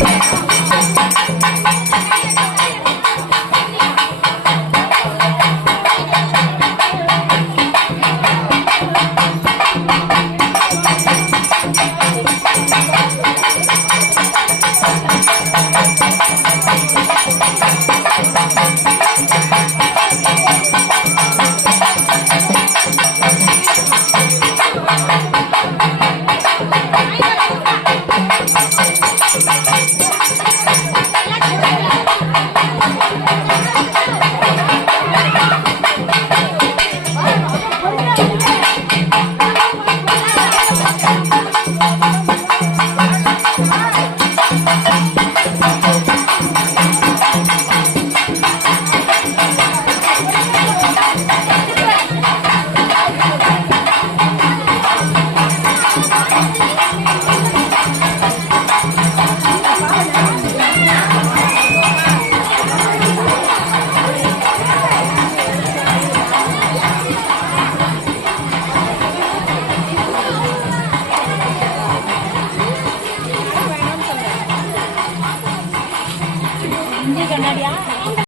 Thank you. Thank you. கண்ணாடியா?